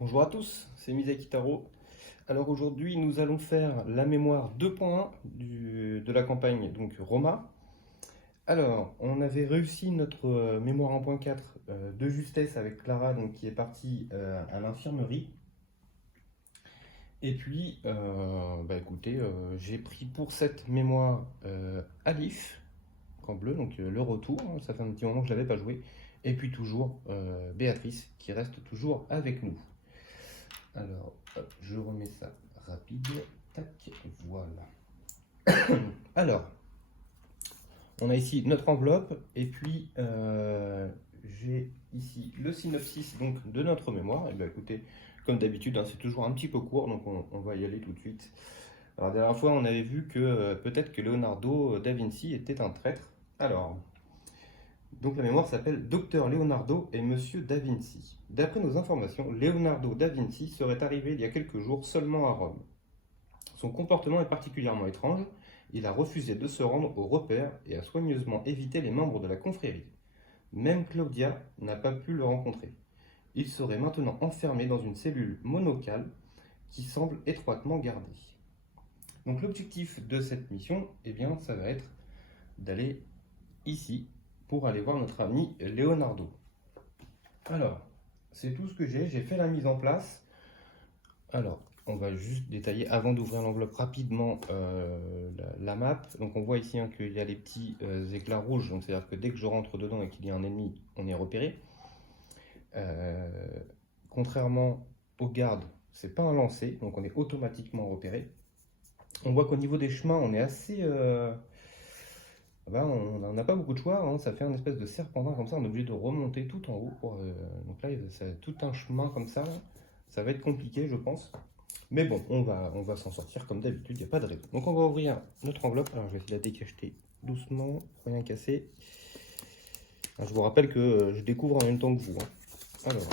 Bonjour à tous, c'est Misaki Taro. Alors aujourd'hui, nous allons faire la mémoire 2.1 de la campagne donc Roma. Alors, on avait réussi notre mémoire 1.4 de justesse avec Clara, donc qui est partie à l'infirmerie. Et puis, écoutez, j'ai pris pour cette mémoire Alif, en bleu, donc le retour. Hein, ça fait un petit moment que je ne l'avais pas joué. Et puis toujours Béatrice, qui reste toujours avec nous. Alors, hop, je remets ça rapide. Tac, voilà. Alors, on a ici notre enveloppe et puis j'ai ici le synopsis donc, de notre mémoire. Et bien écoutez, comme d'habitude, hein, c'est toujours un petit peu court, donc on va y aller tout de suite. Alors, la dernière fois, on avait vu que peut-être que Leonardo da Vinci était un traître. Alors, donc la mémoire s'appelle Docteur Leonardo et Monsieur da Vinci. D'après nos informations, Leonardo da Vinci serait arrivé il y a quelques jours seulement à Rome. Son comportement est particulièrement étrange. Il a refusé de se rendre au repère et a soigneusement évité les membres de la confrérie. Même Claudia n'a pas pu le rencontrer. Il serait maintenant enfermé dans une cellule monocale qui semble étroitement gardée. Donc l'objectif de cette mission, eh bien, ça va être d'aller ici pour aller voir notre ami Leonardo. Alors, c'est tout ce que j'ai fait la mise en place. Alors, on va juste détailler avant d'ouvrir l'enveloppe rapidement la map. Donc on voit ici hein, qu'il y a les petits éclats rouges, donc c'est-à-dire que dès que je rentre dedans et qu'il y a un ennemi, on est repéré. Contrairement aux gardes, c'est pas un lancer, donc on est automatiquement repéré. On voit qu'au niveau des chemins, on est assez... on n'a pas beaucoup de choix, hein, ça fait un espèce de serpentin comme ça, on est obligé de remonter tout en haut. Donc là, c'est tout un chemin comme ça, ça va être compliqué je pense. Mais bon, on va s'en sortir comme d'habitude, il n'y a pas de raison. Donc on va ouvrir notre enveloppe. Alors je vais essayer de la décacheter doucement, rien casser. Alors, je vous rappelle que je découvre en même temps que vous. Hein. Alors,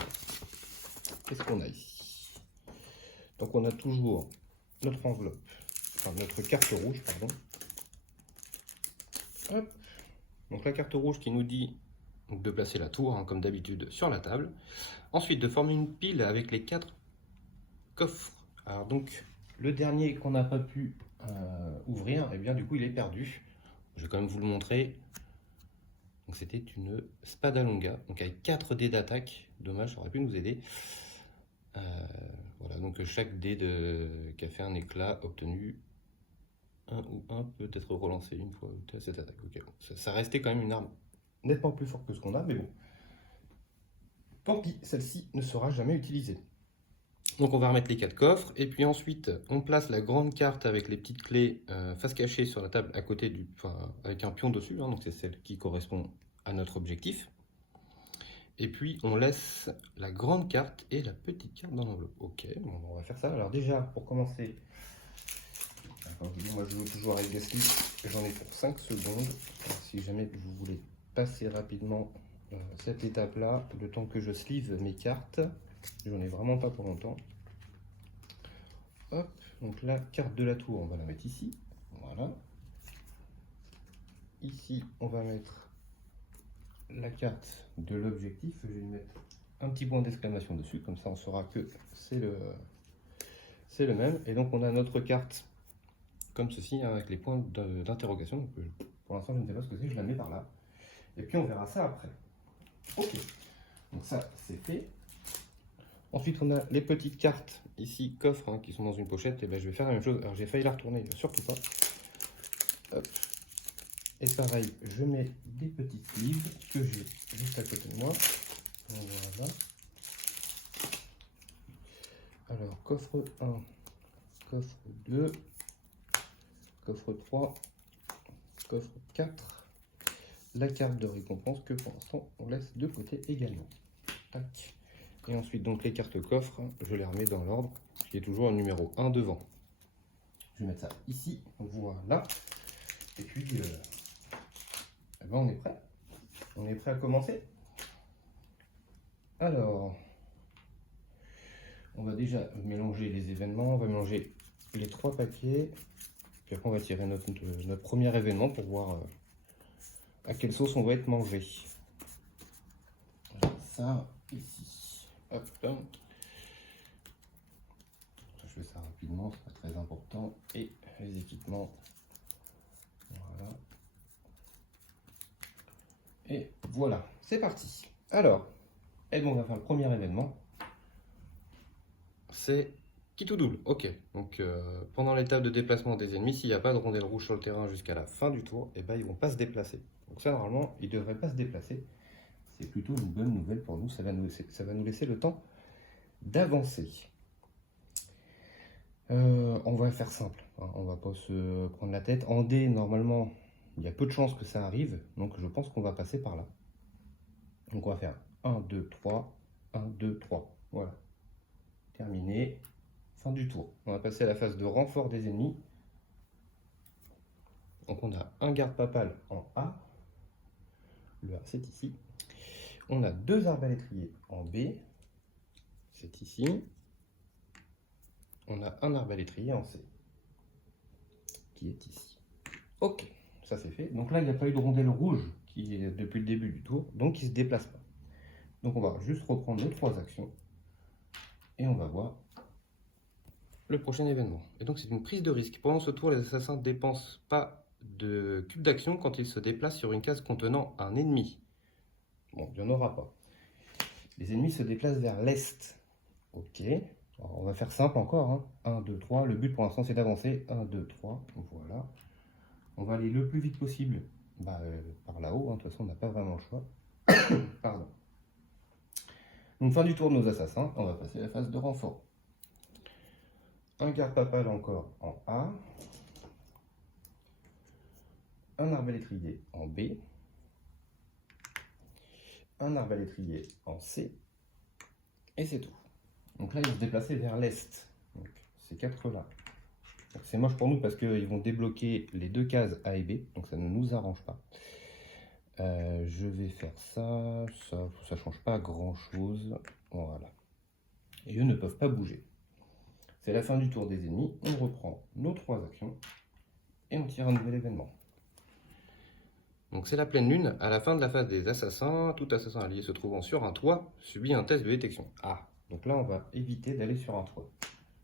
qu'est-ce qu'on a ici? Donc on a toujours notre enveloppe, enfin notre carte rouge, pardon. Hop. Donc la carte rouge qui nous dit de placer la tour, hein, comme d'habitude, sur la table. Ensuite, de former une pile avec les 4 coffres. Alors donc, le dernier qu'on n'a pas pu ouvrir, et bien du coup il est perdu. Je vais quand même vous le montrer. Donc c'était une spada longa, donc avec 4 dés d'attaque. Dommage, ça aurait pu nous aider. Voilà, donc chaque dé qui a fait un éclat obtenu, un ou un peut être relancé une fois cette attaque. Okay. Ça restait quand même une arme nettement plus forte que ce qu'on a, mais bon. Tant pis, celle-ci ne sera jamais utilisée. Donc on va remettre les 4 coffres, et puis ensuite on place la grande carte avec les petites clés face cachée sur la table à côté avec un pion dessus, hein, donc c'est celle qui correspond à notre objectif. Et puis on laisse la grande carte et la petite carte dans l'enveloppe. Ok, bon, on va faire ça. Alors déjà, pour commencer, moi je joue toujours avec des slips, j'en ai pour 5 secondes. Alors, si jamais vous voulez passer rapidement cette étape-là, le temps que je sleeve mes cartes, j'en ai vraiment pas pour longtemps. Hop, donc la carte de la tour, on va la mettre ici. Voilà. Ici, on va mettre la carte de l'objectif. Je vais lui mettre un petit point d'exclamation dessus, comme ça on saura que c'est le même. Et donc on a notre carte comme ceci, hein, avec les points d'interrogation. Pour l'instant, je ne sais pas ce que c'est, je la mets par là. Et puis on verra ça après. Ok, donc ça c'est fait. Ensuite, on a les petites cartes ici, coffres, hein, qui sont dans une pochette. Et ben, je vais faire la même chose. Alors, j'ai failli la retourner, surtout pas. Hop. Et pareil, je mets des petites sleeves que j'ai juste à côté de moi. Voilà. Alors, coffre 1, coffre 2, coffre 3, coffre 4. La carte de récompense que pour l'instant, on laisse de côté également. Tac. Et ensuite, donc les cartes coffres, je les remets dans l'ordre, qui est toujours un numéro 1 devant. Je vais mettre ça ici, voilà. Et puis, eh ben on est prêt. On est prêt à commencer. Alors, on va déjà mélanger les événements, on va mélanger les 3 papiers, puis après on va tirer notre premier événement pour voir à quelle sauce on va être mangé. Voilà, ça, ici. Hop. déplacement. Voilà. Et voilà, c'est parti. Alors, et donc on va faire le premier événement. C'est qui tout double. Ok, donc pendant l'étape de déplacement des ennemis, s'il n'y a pas de rondelle rouge sur le terrain jusqu'à la fin du tour, et ben ils vont pas se déplacer. Donc ça, normalement, ils ne devraient pas se déplacer. C'est plutôt une bonne nouvelle pour nous. Ça va nous laisser le temps d'avancer. On va faire simple, hein. On va pas se prendre la tête. En D, normalement, il y a peu de chances que ça arrive. Donc je pense qu'on va passer par là. Donc on va faire 1, 2, 3, 1, 2, 3. Voilà. Terminé. Fin du tour. On va passer à la phase de renfort des ennemis. Donc on a un garde papal en A. Le A, c'est ici. On a 2 arbalétriers en B. C'est ici. On a un arbalétrier en C. Qui est ici. Ok, ça c'est fait. Donc là, il n'y a pas eu de rondelle rouge qui est depuis le début du tour. Donc il ne se déplace pas. Donc on va juste reprendre nos 3 actions. Et on va voir le prochain événement. Et donc c'est une prise de risque. Pendant ce tour, les assassins ne dépensent pas de cube d'action quand ils se déplacent sur une case contenant un ennemi. Bon, il n'y en aura pas. Les ennemis se déplacent vers l'est. Ok. Alors, on va faire simple encore. 1, 2, 3. Le but pour l'instant c'est d'avancer. 1, 2, 3. Voilà. On va aller le plus vite possible par là-haut. De toute façon, on n'a pas vraiment le choix. Pardon. Donc fin du tour de nos assassins. On va passer à la phase de renfort. Un garde papal encore en A. Un arbalétrier en B. Un arbalétrier en C. Et c'est tout. Donc là, ils vont se déplacer vers l'est. Donc ces 4-là. C'est moche pour nous parce qu'ils vont débloquer les 2 cases A et B. Donc ça ne nous arrange pas. Je vais faire ça. Ça ne change pas grand-chose. Voilà. Et eux ne peuvent pas bouger. C'est la fin du tour des ennemis. On reprend nos 3 actions. Et on tire un nouvel événement. Donc c'est la pleine lune. À la fin de la phase des assassins, tout assassin allié se trouvant sur un toit subit un test de détection. Ah, donc là on va éviter d'aller sur un toit.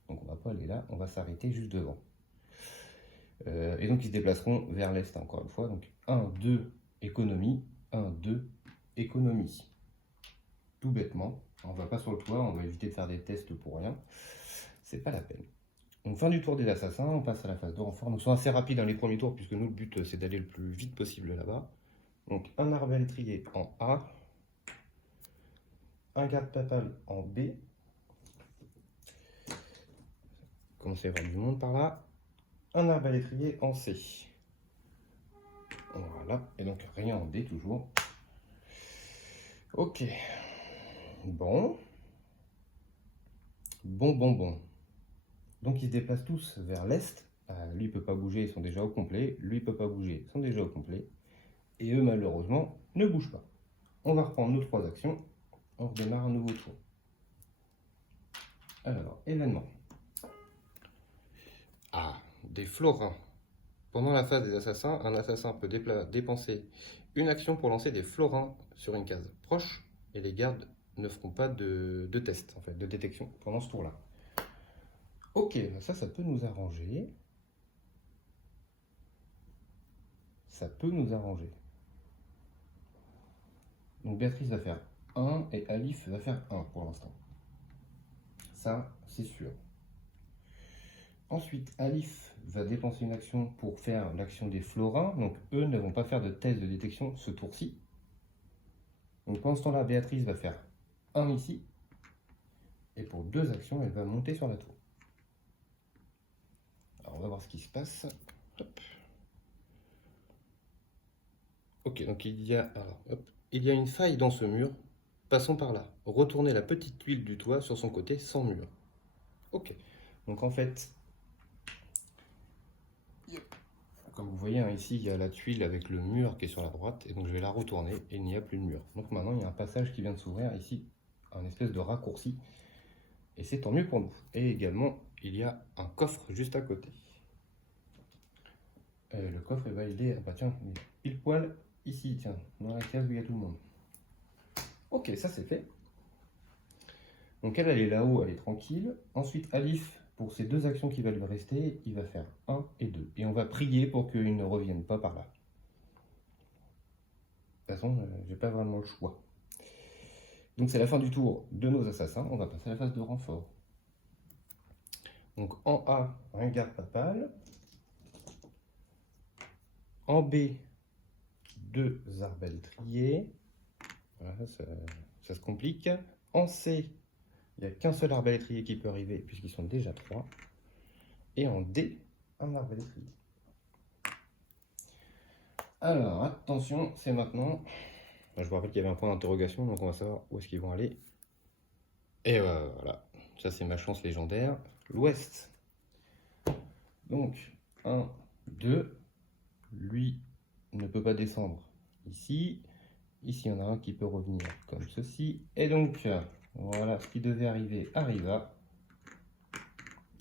Donc on va pas aller là, on va s'arrêter juste devant. Et donc ils se déplaceront vers l'est encore une fois. Donc 1, 2, économie, 1, 2, économie. Tout bêtement, on va pas sur le toit, on va éviter de faire des tests pour rien. C'est pas la peine. Donc fin du tour des assassins, on passe à la phase de renfort. Nous sommes assez rapides dans les premiers tours puisque nous le but c'est d'aller le plus vite possible là-bas. Donc un arbalétrier en A, un garde papal en B. Commencez à avoir du monde par là. Un arbalétrier en C. Voilà, et donc rien en D toujours. Ok. Bon. Bon. Donc ils se déplacent tous vers l'est. Lui, il ne peut pas bouger, ils sont déjà au complet. Lui, il ne peut pas bouger, ils sont déjà au complet. Et eux, malheureusement, ne bougent pas. On va reprendre nos 3 actions. On redémarre un nouveau tour. Alors, événement. Ah, des florins. Pendant la phase des assassins, un assassin peut dépenser une action pour lancer des florins sur une case proche. Et les gardes ne feront pas de test, en fait, de détection pendant ce tour-là. Ok, ça peut nous arranger. Ça peut nous arranger. Donc Béatrice va faire 1 et Alif va faire 1 pour l'instant. Ça, c'est sûr. Ensuite, Alif va dépenser une action pour faire l'action des florins. Donc eux ne vont pas faire de test de détection ce tour-ci. Donc pendant ce temps-là, Béatrice va faire 1 ici. Et pour 2 actions, elle va monter sur la tour. Alors on va voir ce qui se passe. Hop. Ok, donc il y a une faille dans ce mur. Passons par là. Retournez la petite tuile du toit sur son côté sans mur. Ok. Donc en fait, comme vous voyez, ici, il y a la tuile avec le mur qui est sur la droite. Et donc je vais la retourner et il n'y a plus de mur. Donc maintenant, il y a un passage qui vient de s'ouvrir ici. Un espèce de raccourci. Et c'est tant mieux pour nous. Et également, il y a un coffre juste à côté. Le coffre, il est... Ah bah tiens, il est pile poil ici, tiens, dans la case où il y a tout le monde. Ok, ça c'est fait. Donc elle est là-haut, elle est tranquille. Ensuite, Alif pour ces deux actions qui va lui rester, il va faire 1 et 2. Et on va prier pour qu'il ne revienne pas par là. De toute façon, j'ai pas vraiment le choix. Donc c'est la fin du tour de nos assassins. On va passer à la phase de renfort. Donc en A, un garde papal. En B, 2 arbalétriers. Voilà, ça se complique. En C, il n'y a qu'un seul arbalétrier qui peut arriver puisqu'ils sont déjà 3. Et en D, un arbalétrier. Alors, attention, c'est maintenant. Je vous rappelle qu'il y avait un point d'interrogation, donc on va savoir où est-ce qu'ils vont aller. Et voilà, ça c'est ma chance légendaire. L'ouest. Donc, 1, 2. Lui ne peut pas descendre ici. Ici, il y en a un qui peut revenir comme ceci. Et donc, voilà, ce qui devait arriver arriva.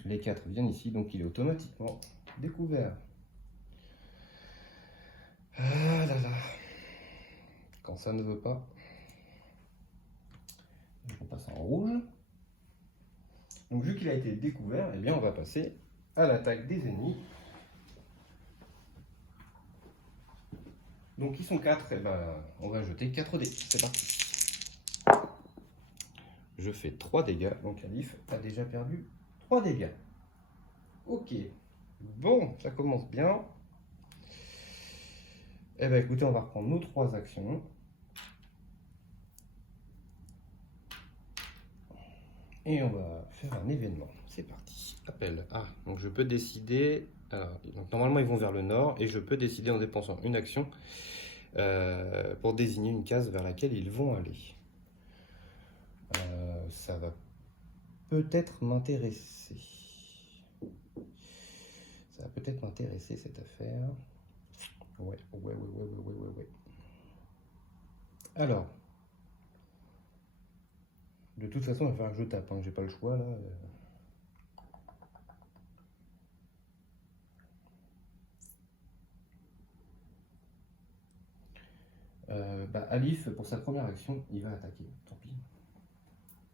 Les 4 viennent ici, donc il est automatiquement découvert. Ah là là. Quand ça ne veut pas, on passe en rouge. Donc vu qu'il a été découvert, eh bien on va passer à l'attaque des ennemis. Donc ils sont 4, et ben on va jeter 4 dés. C'est parti. Je fais 3 dégâts, donc Alif a déjà perdu 3 dégâts. Ok, bon, ça commence bien. Eh bien écoutez, on va reprendre nos 3 actions. Et on va faire un événement. C'est parti. Appel. Ah, donc je peux décider. Alors, donc normalement, ils vont vers le nord et je peux décider en dépensant une action pour désigner une case vers laquelle ils vont aller. Ça va peut-être m'intéresser. Ça va peut-être m'intéresser cette affaire. Ouais. Alors. De toute façon, il va falloir que je tape, hein. J'ai pas le choix là. Alif, pour sa première action, il va attaquer. Tant pis.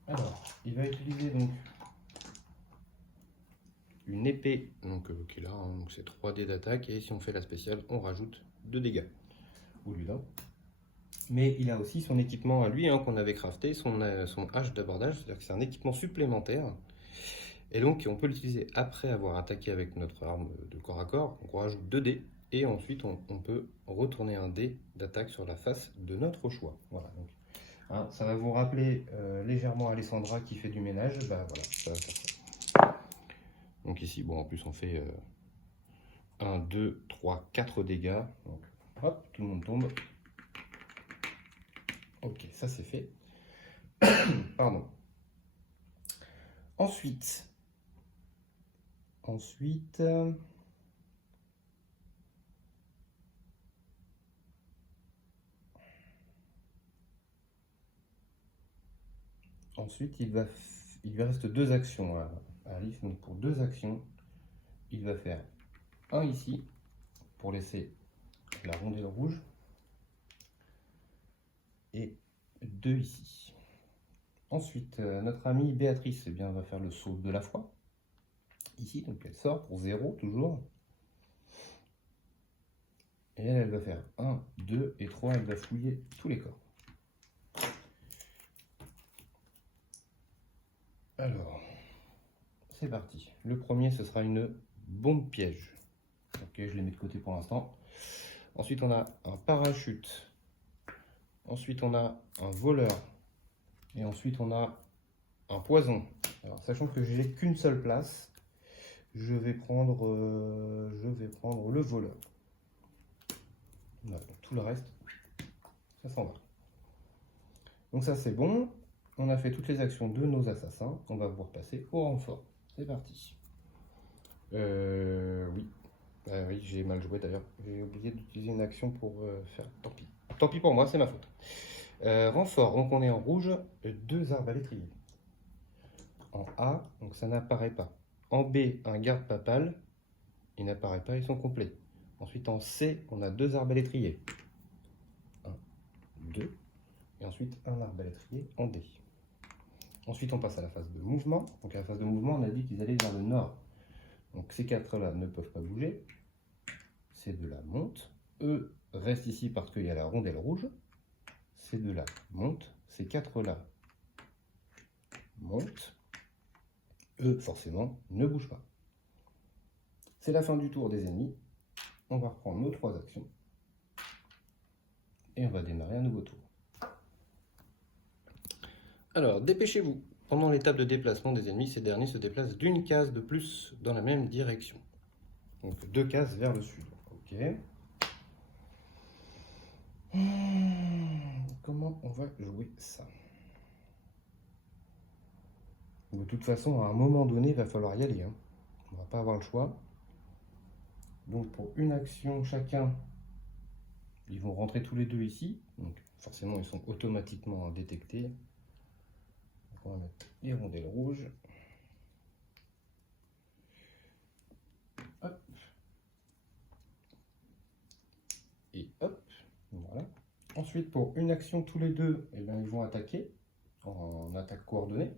Alors, il va utiliser donc une épée, donc qui est là, hein, donc c'est 3 dés d'attaque, et si on fait la spéciale, on rajoute 2 dégâts. Au lieu d'un. Mais il a aussi son équipement à lui, hein, qu'on avait crafté, son hache d'abordage, c'est-à-dire que c'est un équipement supplémentaire. Et donc on peut l'utiliser après avoir attaqué avec notre arme de corps à corps. Donc on rajoute 2 dés, et ensuite on peut retourner un dé d'attaque sur la face de notre choix. Voilà, donc hein, ça va vous rappeler légèrement Alessandra qui fait du ménage. Bah voilà, ça va faire ça. Donc ici, bon, en plus on fait 1, 2, 3, 4 dégâts. Donc hop, tout le monde tombe. Ok, ça c'est fait. Pardon. Ensuite, il lui reste 2 actions à Alif. Donc pour 2 actions, il va faire un ici pour laisser la rondelle rouge et 2 ici. Ensuite, notre amie Béatrice, eh bien, va faire le saut de la foi. Ici, donc elle sort pour 0 toujours. Et elle va faire 1, 2 et 3, elle va fouiller tous les corps. Alors, c'est parti. Le premier, ce sera une bombe piège. Ok, je les mets de côté pour l'instant. Ensuite, on a un parachute. Ensuite, on a un voleur. Et ensuite, on a un poison. Alors, sachant que j'ai qu'une seule place, je vais prendre le voleur. Voilà, tout le reste, ça s'en va. Donc ça, c'est bon. On a fait toutes les actions de nos assassins. On va pouvoir passer au renfort. C'est parti. Oui. Oui, j'ai mal joué d'ailleurs. J'ai oublié d'utiliser une action pour faire... Tant pis. Tant pis pour moi, c'est ma faute. Renfort, donc on est en rouge, 2 arbalétriers. En A, donc ça n'apparaît pas. En B, un garde papal, il n'apparaît pas, ils sont complets. Ensuite en C, on a 2 arbalétriers. 1, 2, et ensuite un arbalétrier en D. Ensuite, on passe à la phase de mouvement. Donc, à la phase de mouvement, on a dit qu'ils allaient vers le nord. Donc, ces 4-là ne peuvent pas bouger. Ces 2-là montent. Eux restent ici parce qu'il y a la rondelle rouge. Ces 2-là montent. Ces 4-là montent. Eux, forcément, ne bougent pas. C'est la fin du tour des ennemis. On va reprendre nos 3 actions. Et on va démarrer un nouveau tour. Alors, dépêchez-vous. Pendant l'étape de déplacement des ennemis, ces derniers se déplacent d'une case de plus dans la même direction. Donc 2 cases vers le sud. Ok. Comment on va jouer ça? De toute façon, à un moment donné, il va falloir y aller. On ne va pas avoir le choix. Donc pour une action chacun, ils vont rentrer tous les deux ici. Donc forcément, ils sont automatiquement détectés. Donc, on va mettre les rondelles rouges. Hop. Et hop. Voilà. Ensuite, pour une action tous les deux, eh bien, ils vont attaquer en attaque coordonnée.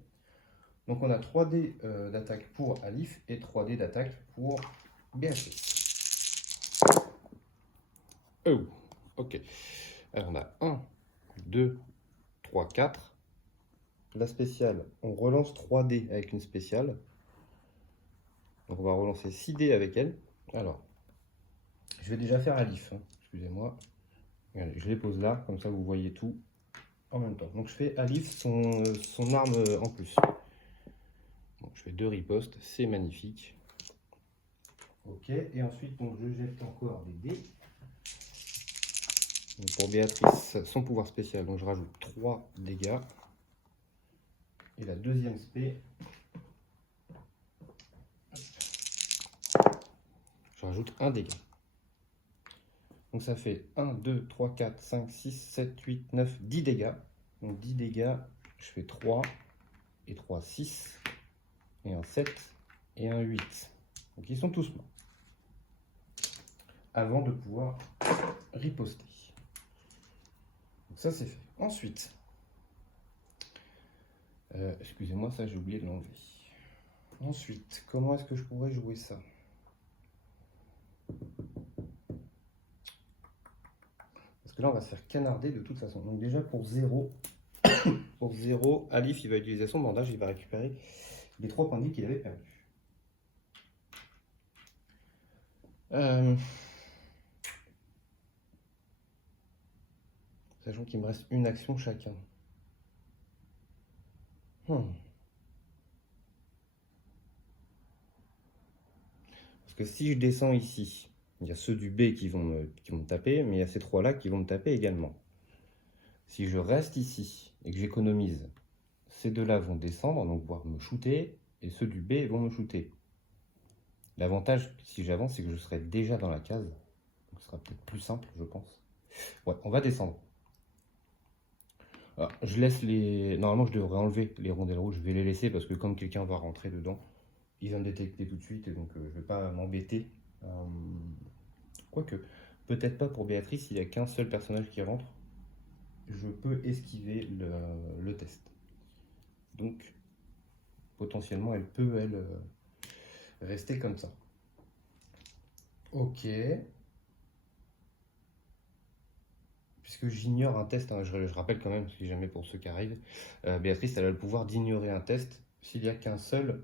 Donc on a 3D d'attaque pour Alif et 3D d'attaque pour Béatrice. Oh, ok. Alors on a 1, 2, 3, 4. La spéciale, on relance 3D avec une spéciale. Donc on va relancer 6D avec elle. Alors, je vais déjà faire Alif, excusez-moi. Je les pose là, comme ça vous voyez tout en même temps. Donc je fais Alif, son arme en plus. Donc je fais 2 ripostes, c'est magnifique. Ok, et ensuite donc, je jette encore des dés. Donc, pour Béatrice, son pouvoir spécial, donc je rajoute 3 dégâts. Et la deuxième spé, je rajoute 1 dégât. Donc ça fait 1, 2, 3, 4, 5, 6, 7, 8, 9, 10 dégâts. Donc 10 dégâts, je fais 3 et 3, 6. Et un 7 et un 8. Donc ils sont tous morts. Avant de pouvoir riposter. Donc ça c'est fait. Ensuite, excusez-moi, ça j'ai oublié de l'enlever. Ensuite, comment est-ce que je pourrais jouer ça? Parce que là on va se faire canarder de toute façon. Donc déjà pour 0, Alif il va utiliser son bandage, il va récupérer les 3 points de vie qu'il avait perdus. Sachant qu'il me reste une action chacun. Parce que si je descends ici, il y a ceux du B qui vont me taper, mais il y a ces 3-là qui vont me taper également. Si je reste ici et que j'économise, ces 2-là vont descendre, donc pouvoir me shooter, et ceux du B vont me shooter. L'avantage, si j'avance, c'est que je serai déjà dans la case. Donc ce sera peut-être plus simple, je pense. Ouais, on va descendre. Alors, je laisse les... Normalement, je devrais enlever les rondelles rouges. Je vais les laisser parce que comme quelqu'un va rentrer dedans, ils vont me détecter tout de suite. Et donc, je ne vais pas m'embêter. Quoique, peut-être pas pour Béatrice, il n'y a qu'un seul personnage qui rentre. Je peux esquiver le test. Donc, potentiellement, elle peut, elle, rester comme ça. Ok. Puisque j'ignore un test, je rappelle quand même, si jamais pour ceux qui arrivent, Béatrice, elle a le pouvoir d'ignorer un test s'il n'y a qu'un seul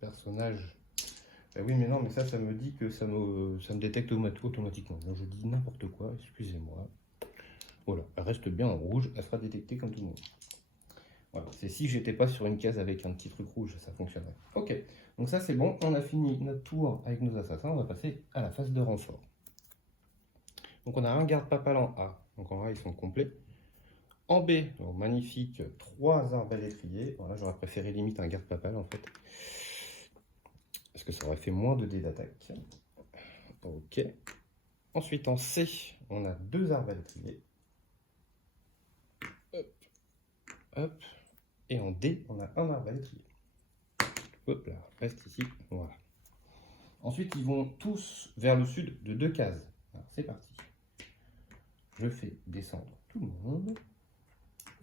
personnage. Oui, mais non, mais ça me dit que ça me détecte automatiquement. Donc je dis n'importe quoi, excusez-moi. Voilà, elle reste bien en rouge, elle sera détectée comme tout le monde. Voilà, c'est si j'étais pas sur une case avec un petit truc rouge, ça fonctionnerait. Ok, donc ça c'est bon, on a fini notre tour avec nos assassins, on va passer à la phase de renfort. Donc on a un garde-papal en A, donc en A ils sont complets. En B, donc magnifique, 3 arbalétriers. Voilà, j'aurais préféré limite un garde-papal en fait. Parce que ça aurait fait moins de dés d'attaque. Ok. Ensuite en C, on a 2 arbalétriers. Hop. Hop. Et en D, on a un arbalétrier. Hop là, reste ici. Voilà. Ensuite, ils vont tous vers le sud de 2 cases. C'est parti. Je fais descendre tout le monde.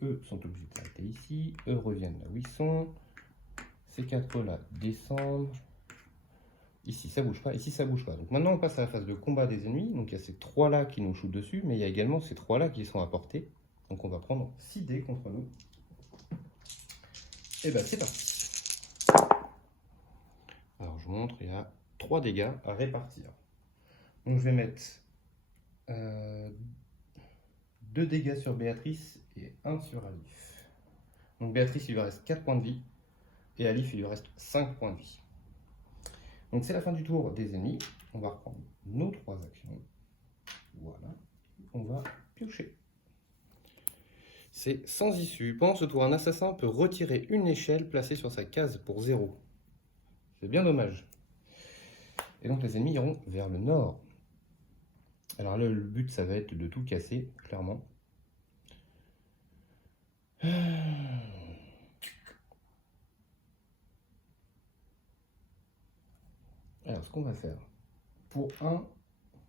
eux sont obligés de s'arrêter ici. Eux reviennent là où ils sont. Ces 4-là descendent. Ici, ça bouge pas. Ici, ça bouge pas. Donc maintenant, on passe à la phase de combat des ennemis. Donc il y a ces 3-là qui nous shootent dessus, mais il y a également ces 3-là qui sont à portée. Donc on va prendre 6 dés contre nous. Et ben c'est parti. Alors je vous montre, il y a 3 dégâts à répartir. Donc je vais mettre 2 dégâts sur Béatrice et 1 sur Alif. Donc Béatrice, il lui reste 4 points de vie. Et Alif, il lui reste 5 points de vie. Donc c'est la fin du tour des ennemis. On va reprendre nos 3 actions. Voilà. On va piocher. C'est sans issue. Pendant ce tour, un assassin peut retirer une échelle placée sur sa case pour 0. C'est bien dommage. Et donc les ennemis iront vers le nord. Alors là, le but, ça va être de tout casser, clairement. Alors, ce qu'on va faire, pour 1,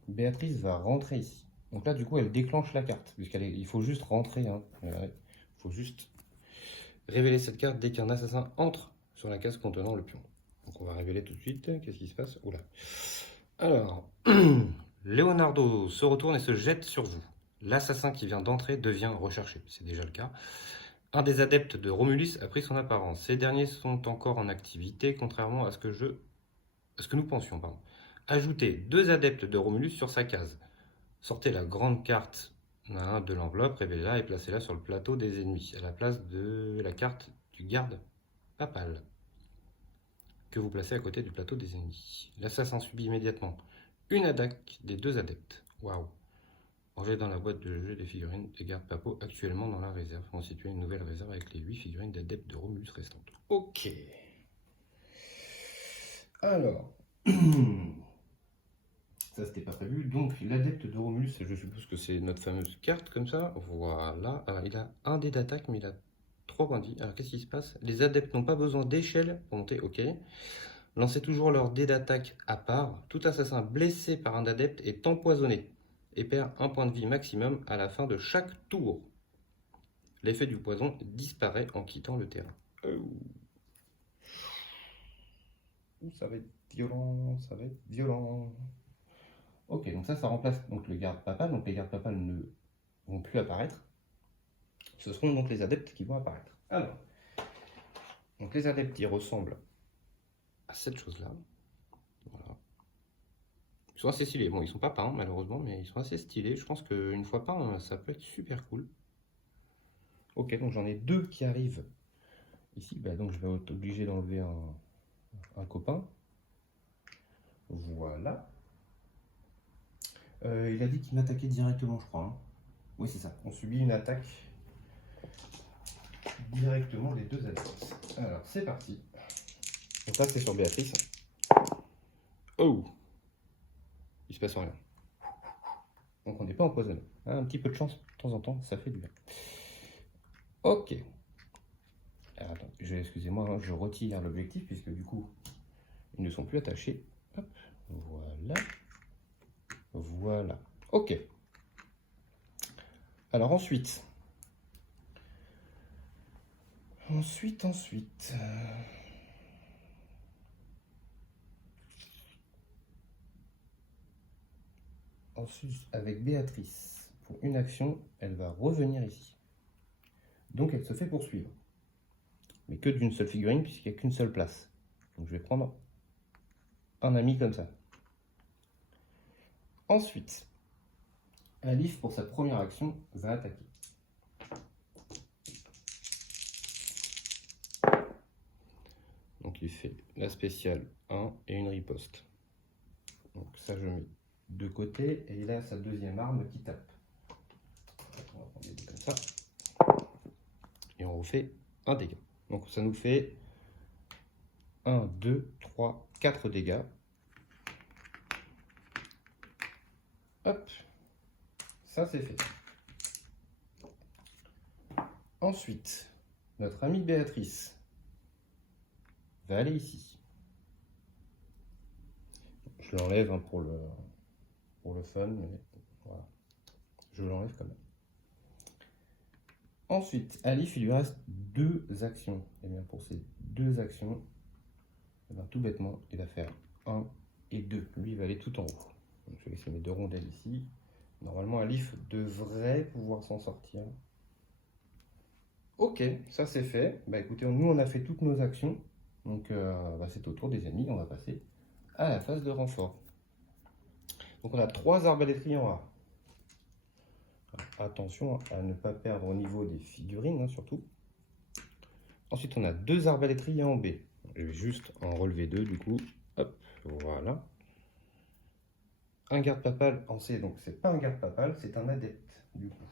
Béatrice va rentrer ici. Donc là, du coup, elle déclenche la carte, puisqu'il faut juste rentrer. Hein. Il faut juste révéler cette carte dès qu'un assassin entre sur la case contenant le pion. Donc on va révéler tout de suite. Qu'est-ce qui se passe? Oula. Alors, Leonardo se retourne et se jette sur vous. L'assassin qui vient d'entrer devient recherché. C'est déjà le cas. Un des adeptes de Romulus a pris son apparence. Ces derniers sont encore en activité, contrairement à ce que nous pensions. Ajoutez 2 adeptes de Romulus sur sa case. Sortez la grande carte de l'enveloppe, révélez-la et placez-la sur le plateau des ennemis, à la place de la carte du garde papal, que vous placez à côté du plateau des ennemis. L'assassin subit immédiatement une attaque des 2 adeptes. Waouh! Rangez dans la boîte de jeu des figurines des gardes papaux actuellement dans la réserve. Constituez une nouvelle réserve avec les 8 figurines d'adeptes de Romulus restantes. Ok. Alors, ça c'était pas prévu. Donc l'adepte de Romulus, je suppose que c'est notre fameuse carte comme ça. Voilà. Alors, il a un dé d'attaque, mais il a 3 points de vie. Alors qu'est-ce qui se passe? Les adeptes n'ont pas besoin d'échelle pour monter. Ok. Lancez toujours leur dé d'attaque à part. Tout assassin blessé par un adepte est empoisonné et perd 1 point de vie maximum à la fin de chaque tour. L'effet du poison disparaît en quittant le terrain. Ça va être violent, ça va être violent. Ok, donc ça remplace donc le garde papal. Donc les gardes papales ne vont plus apparaître. Ce seront donc les adeptes qui vont apparaître. Alors, donc les adeptes, ils ressemblent à cette chose-là. Voilà. Ils sont assez stylés. Bon, ils sont pas peints malheureusement, mais ils sont assez stylés. Je pense qu'une fois peint, ça peut être super cool. Ok, donc j'en ai 2 qui arrivent ici. Donc je vais être obligé d'enlever un copain. Voilà. Il a dit qu'il m'attaquait directement, je crois. Hein. Oui, c'est ça. On subit une attaque directement les 2 adeptes. Alors, c'est parti. Donc là, c'est sur Béatrice. Oh! Il se passe rien. Donc on n'est pas empoisonné. Un petit peu de chance, de temps en temps, ça fait du bien. Ok. Alors, attends, excusez-moi, hein, je retire l'objectif, puisque du coup, ils ne sont plus attachés. Hop, voilà. Voilà. Ok. Alors ensuite. Ensuite. Ensuite, avec Béatrice, pour une action, elle va revenir ici. Donc elle se fait poursuivre. Mais que d'une seule figurine, puisqu'il n'y a qu'une seule place. Donc je vais prendre un ami comme ça. Ensuite, Alif, pour sa première action, va attaquer. Donc il fait la spéciale 1 et une riposte. Donc ça, je mets de côté. Et il a sa deuxième arme qui tape. On va prendre les deux comme ça. Et on refait un dégât. Donc ça nous fait 1, 2, 3, 4 dégâts. Hop, ça c'est fait. Ensuite, notre amie Béatrice va aller ici. Je l'enlève hein, pour le fun, mais voilà. Je l'enlève quand même. Ensuite, Alif, il lui reste 2 actions. Et bien pour ces 2 actions, eh bien, tout bêtement, il va faire 1 et 2. Lui, il va aller tout en haut. Donc, je vais laisser mes 2 rondelles ici. Normalement, Alif devrait pouvoir s'en sortir. Ok, ça c'est fait. Bah écoutez, nous on a fait toutes nos actions. Donc c'est au tour des ennemis. On va passer à la phase de renfort. Donc on a 3 arbalétriers en A. Attention à ne pas perdre au niveau des figurines, hein, surtout. Ensuite, on a 2 arbalétriers en B. Je vais juste en relever 2 du coup. Hop, voilà. Un garde papal en C, donc c'est pas un garde papal, c'est un adepte du coup.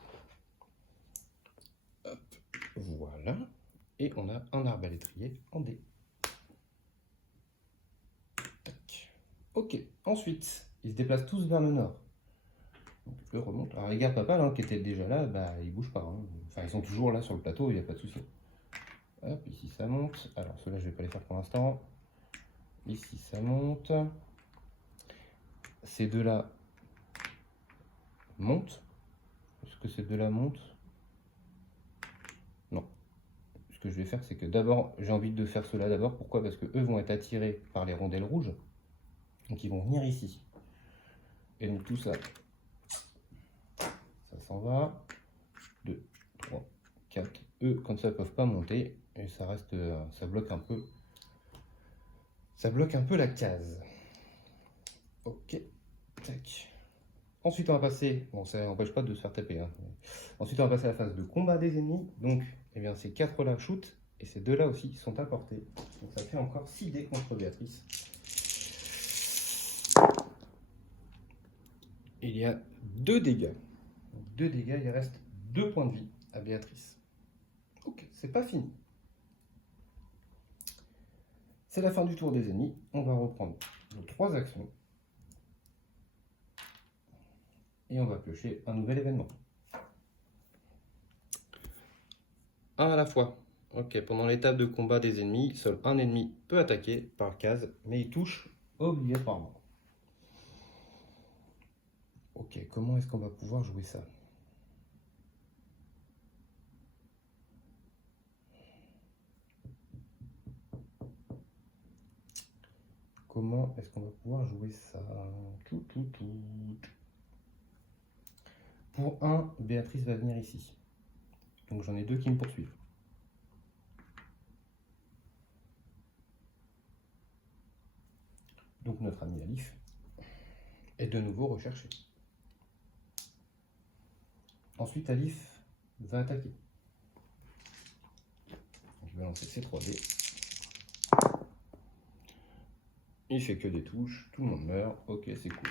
Hop, voilà. Et on a un arbalétrier en D. Tac. Ok, ensuite, ils se déplacent tous vers le nord. Donc eux remontent. Alors les gardes papales hein, qui étaient déjà là, bah ils bougent pas. Hein. Enfin, ils sont toujours là sur le plateau, il n'y a pas de souci. Hop, ici ça monte. Alors ceux-là, je vais pas les faire pour l'instant. Ici ça monte. Ces deux-là montent. Est-ce que ces deux-là montent? Non. Ce que je vais faire, c'est que d'abord, j'ai envie de faire cela d'abord. Pourquoi? Parce que eux vont être attirés par les rondelles rouges. Donc ils vont venir ici. Et donc tout ça, ça s'en va. 2, 3, 4. Eux, comme ça, ne peuvent pas monter. Et ça reste, ça bloque un peu. Ça bloque un peu la case. Ok. Tac. Ensuite, on va passer. Bon, ça n'empêche pas de se faire taper. Hein. Ensuite, on va passer à la phase de combat des ennemis. Donc, eh bien, ces 4-là shoot. Et ces 2-là aussi sont apportés. Donc, ça fait encore 6 dés contre Béatrice. Il y a 2 dégâts. 2 dégâts, il reste 2 points de vie à Béatrice. Ok, c'est pas fini. C'est la fin du tour des ennemis. On va reprendre nos 3 actions. Et on va piocher un nouvel événement. Un à la fois. Ok, pendant l'étape de combat des ennemis, seul un ennemi peut attaquer par case, mais il touche obligatoirement. Ok, comment est-ce qu'on va pouvoir jouer ça? Comment est-ce qu'on va pouvoir jouer ça? Tout. Pour 1, Béatrice va venir ici. Donc j'en ai 2 qui me poursuivent. Donc notre ami Alif est de nouveau recherché. Ensuite, Alif va attaquer. Donc, je vais lancer ces 3 dés. Il fait que des touches, tout le monde meurt. Ok, c'est cool.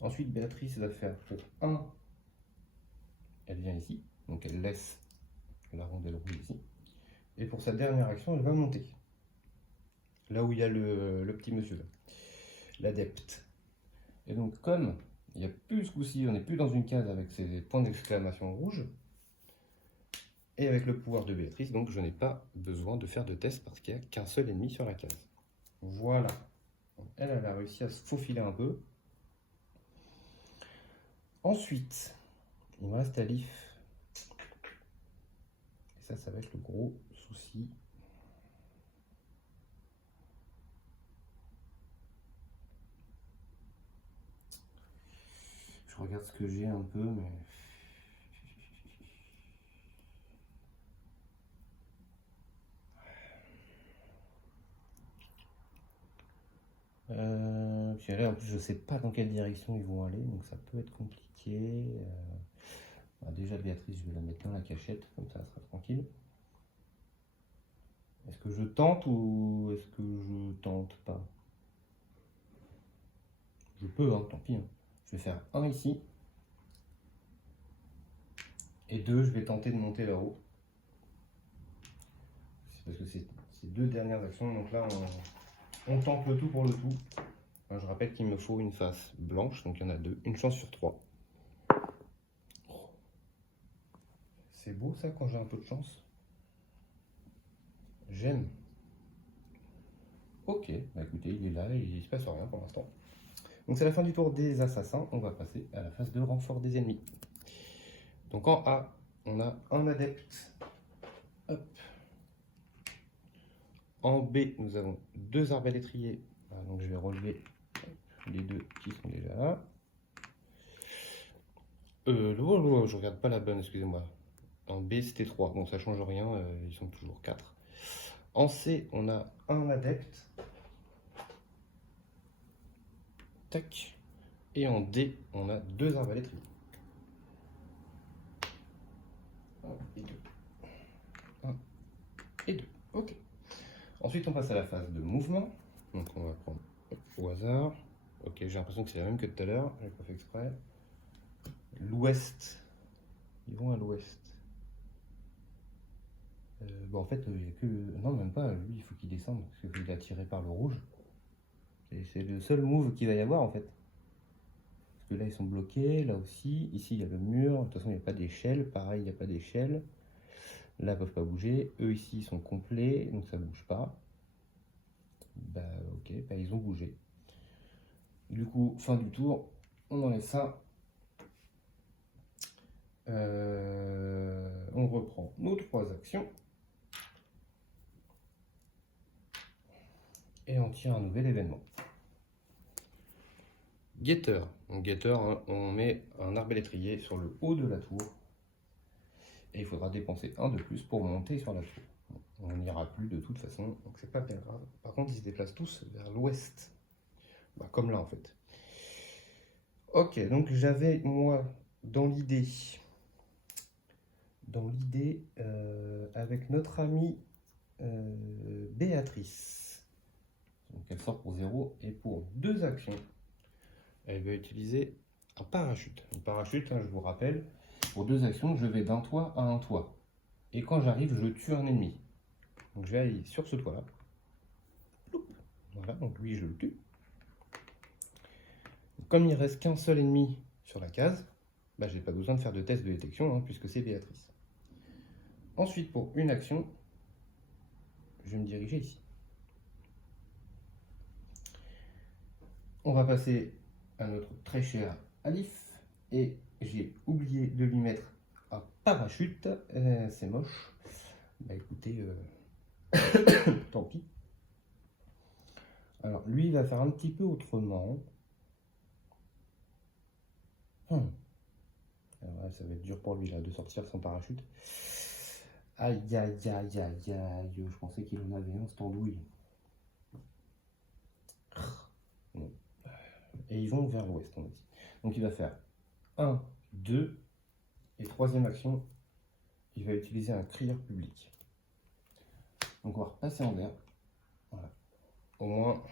Ensuite, Béatrice va faire 1. Elle vient ici, donc elle laisse la rondelle rouge ici. Et pour sa dernière action, elle va monter. Là où il y a le petit monsieur, l'adepte. Et donc, comme il n'y a plus ce coup-ci, on n'est plus dans une case avec ces points d'exclamation rouges, et avec le pouvoir de Béatrice, donc je n'ai pas besoin de faire de test parce qu'il n'y a qu'un seul ennemi sur la case. Voilà. Elle a réussi à se faufiler un peu. Ensuite, il me reste Alif. Et ça va être le gros souci. Je regarde ce que j'ai un peu, mais... Puis là, en plus, je ne sais pas dans quelle direction ils vont aller, donc ça peut être compliqué. Déjà, Béatrice, je vais la mettre dans la cachette, comme ça, elle sera tranquille. Est-ce que je tente ou est-ce que je tente pas? Je peux, hein, tant pis. Hein. Je vais faire 1 ici. Et 2, je vais tenter de monter là-haut. C'est parce que c'est ces 2 dernières actions, donc là, on tente le tout pour le tout. Je rappelle qu'il me faut une face blanche, donc il y en a 2. Une chance sur 3. C'est beau ça quand j'ai un peu de chance. J'aime. Ok, bah écoutez, il est là et il se passe rien pour l'instant. Donc c'est la fin du tour des assassins, on va passer à la phase de renfort des ennemis. Donc en A, on a un adepte. Hop. En B, nous avons 2 arbalétriers. Voilà, donc je vais relever les 2 qui sont déjà là. Je regarde pas la bonne, excusez-moi. En B, c'était 3. Bon, ça change rien, ils sont toujours 4. En C, on a un adepte. Tac. Et en D, on a 2 arbalétriers. 1 et 2. 1 et 2. Ok. Ensuite, on passe à la phase de mouvement. Donc, on va prendre au hasard. Ok, j'ai l'impression que c'est la même que tout à l'heure. J'ai pas fait exprès. L'ouest. Ils vont à l'ouest. Bon, en fait, il n'y a que. Non, même pas. Lui, il faut qu'il descende parce qu'il est attiré par le rouge. C'est le seul move qu'il va y avoir en fait. Parce que là, ils sont bloqués. Là aussi. Ici, il y a le mur. De toute façon, il n'y a pas d'échelle. Pareil, il n'y a pas d'échelle. Là, ils ne peuvent pas bouger. Eux, ici, ils sont complets. Donc, ça ne bouge pas. Bah, ok. Bah, ils ont bougé. Du coup, fin du tour. On enlève ça. On reprend nos 3 actions. Et on tire un nouvel événement. Guetteur. Donc guetteur, hein, on met un arbalétrier sur le haut de la tour. Et il faudra dépenser un de plus pour monter sur la tour. On n'ira plus de toute façon, donc c'est pas bien grave. Par contre, ils se déplacent tous vers l'ouest. Bah, comme là en fait. Ok, donc j'avais moi dans l'idée avec notre amie Béatrice. Donc elle sort pour 0 et pour 2 actions, elle va utiliser un parachute. Un parachute, hein, je vous rappelle, pour 2 actions, je vais d'un toit à un toit. Et quand j'arrive, je tue un ennemi. Donc je vais aller sur ce toit-là. Voilà, donc lui, je le tue. Comme il ne reste qu'un seul ennemi sur la case, bah, j'ai pas besoin de faire de test de détection, hein, puisque c'est Béatrice. Ensuite, pour une action, je vais me diriger ici. On va passer à notre très cher Alif. Et j'ai oublié de lui mettre un parachute. C'est moche. Bah écoutez, tant pis. Alors lui, il va faire un petit peu autrement. Alors là, ça va être dur pour lui là, de sortir son parachute. Aïe, aïe, aïe, aïe, aïe. Je pensais qu'il en avait un, cette andouille. Et ils vont vers l'ouest, on a dit. Donc il va faire 1, 2, et 3e action, il va utiliser un crieur public. Donc on va repasser en vert. Voilà. Au moins,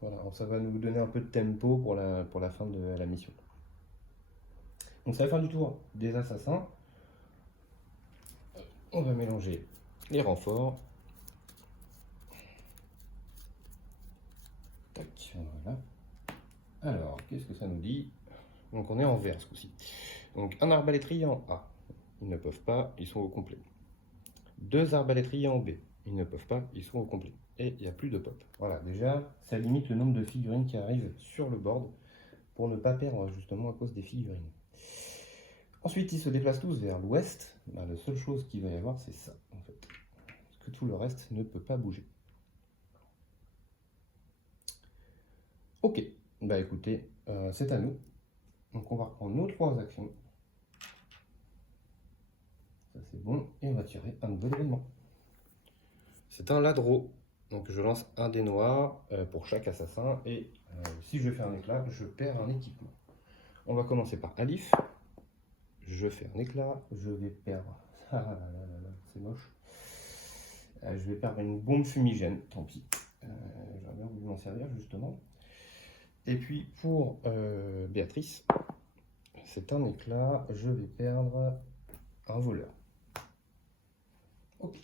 voilà, ça va nous donner un peu de tempo pour la fin de la mission. Donc c'est la fin du tour des assassins. On va mélanger les renforts. Tac, voilà. Alors, qu'est-ce que ça nous dit? Donc on est en vert ce coup-ci. Donc un arbalétrier en A. Ils ne peuvent pas, ils sont au complet. 2 arbalétriers en B. Ils ne peuvent pas, ils sont au complet. Et il n'y a plus de pop. Voilà, déjà, ça limite le nombre de figurines qui arrivent sur le board pour ne pas perdre justement à cause des figurines. Ensuite, ils se déplacent tous vers l'ouest. Bah, la seule chose qu'il va y avoir, c'est ça, en fait. Parce que tout le reste ne peut pas bouger. Ok, bah écoutez, c'est à nous. Donc on va reprendre nos 3 actions. Ça c'est bon. Et on va tirer un nouvel événement. C'est un ladro. Donc je lance un dé noir pour chaque assassin. Et si je fais un éclat, je perds un équipement. On va commencer par Alif. Je fais un éclat. Je vais perdre... Ah là là là là, c'est moche. Je vais perdre une bombe fumigène. Tant pis. J'aurais bien voulu m'en servir justement. Et puis pour Béatrice, c'est un éclat. Je vais perdre un voleur. Ok.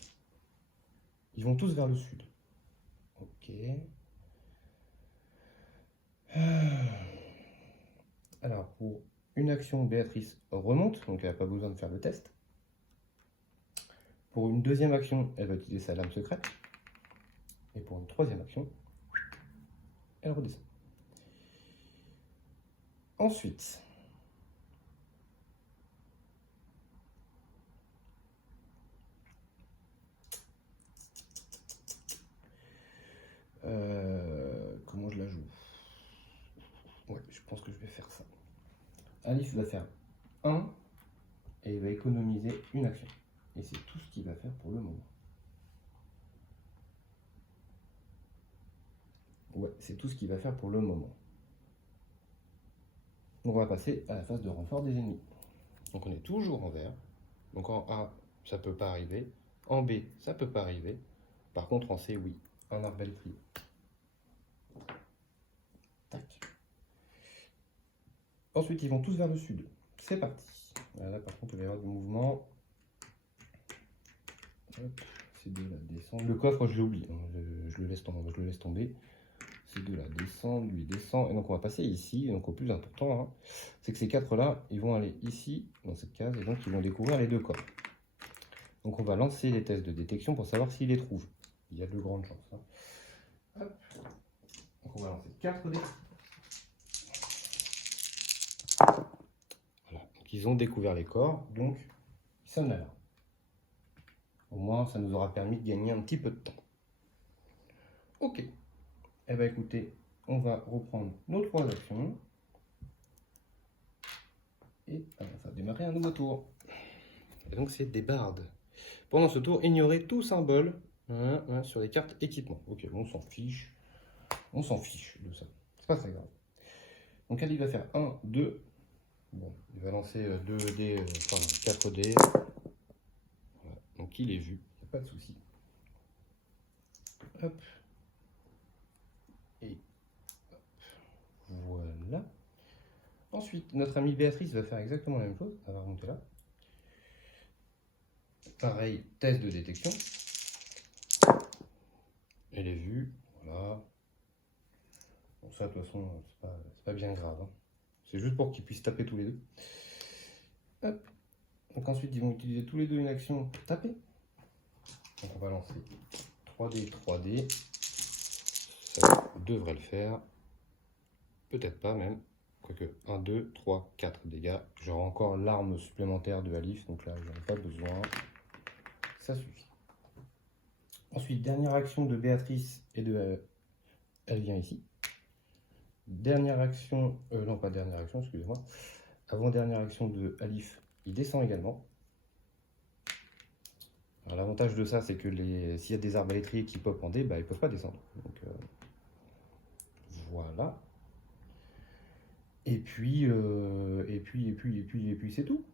Ils vont tous vers le sud. Ok. Alors, pour une action, Béatrice remonte, donc elle n'a pas besoin de faire le test. Pour une deuxième action, elle va utiliser sa lame secrète. Et pour une troisième action, elle redescend. Ensuite, comment je la joue? Ouais, je pense que je vais faire ça. Alif va faire 1 et il va économiser une action. Et c'est tout ce qu'il va faire pour le moment. Ouais, c'est tout ce qu'il va faire pour le moment. On va passer à la phase de renfort des ennemis. Donc on est toujours en vert. Donc en A, ça peut pas arriver. En B, ça peut pas arriver. Par contre, en C, oui. Un arbalétrier. Tac. Ensuite, ils vont tous vers le sud. C'est parti. Là, par contre, il va y avoir du mouvement. C'est de la descente. Le coffre, je l'ai oublié. Je le laisse tomber. C'est de la descente, lui descend. Et donc, on va passer ici. Et donc, au plus important, hein, c'est que ces quatre-là, ils vont aller ici, dans cette case. Et donc, ils vont découvrir les deux coffres. Donc, on va lancer les tests de détection pour savoir s'ils les trouvent. Il y a de grandes chances. Hein. Hop. Donc, on va lancer 4 dés. Voilà. Donc, ils ont découvert les corps. Donc, ils sonnent l'alarme. Au moins, ça nous aura permis de gagner un petit peu de temps. Ok. Eh bien, écoutez, on va reprendre nos 3 actions. Et ça va démarrer un nouveau tour. Et donc, c'est des bardes. Pendant ce tour, ignorez tout symbole sur les cartes équipement. Ok, on s'en fiche. On s'en fiche de ça. C'est pas très grave. Donc, Ali va faire 1, 2. Bon, il va lancer 2 dés, enfin 4 dés. Voilà. Donc, il est vu. Il n'y a pas de souci. Hop. Et hop. Voilà. Ensuite, notre amie Béatrice va faire exactement la même chose. Elle va remonter là. Pareil, test de détection. Elle est vue. Voilà. Bon, ça, de toute façon, c'est pas bien grave. Hein. C'est juste pour qu'ils puissent taper tous les deux. Hop. Donc ensuite, ils vont utiliser tous les deux une action pour taper. Donc on va lancer 3D, 3D. Ça devrait le faire. Peut-être pas même. Quoique 1, 2, 3, 4 dégâts. J'aurai encore l'arme supplémentaire de Alif. Donc là, j'en ai pas besoin. Ça suffit. Ensuite, dernière action de Béatrice et de... elle vient ici. Dernière action... non, pas dernière action, excusez-moi. Avant-dernière action de Alif, il descend également. L'avantage de ça, c'est que s'il y a des arbalétriers qui pop en D, bah, ils ne peuvent pas descendre. Donc, voilà. Et puis c'est tout.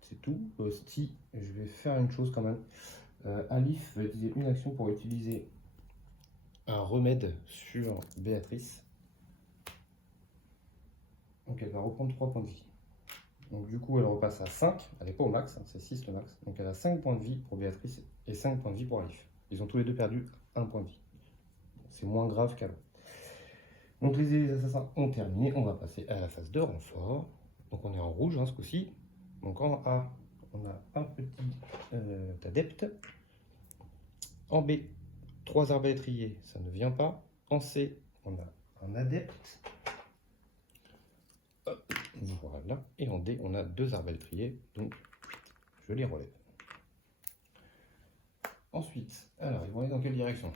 C'est tout. Si, je vais faire une chose quand même. Alif va utiliser une action pour utiliser un remède sur Béatrice. Donc elle va reprendre 3 points de vie. Donc du coup elle repasse à 5, elle n'est pas au max, hein, c'est 6 le max. Donc elle a 5 points de vie pour Béatrice et 5 points de vie pour Alif. Ils ont tous les deux perdu 1 point de vie. C'est moins grave qu'avant. Donc les assassins ont terminé, on va passer à la phase de renfort. Donc on est en rouge hein, ce coup-ci. Donc en A, on a un petit adepte. En B, 3 arbalétriers, ça ne vient pas. En C, on a un adepte. Hop, voilà. Et en D, on a 2 arbalétriers. Donc je les relève. Ensuite, alors ils vont aller dans quelle direction?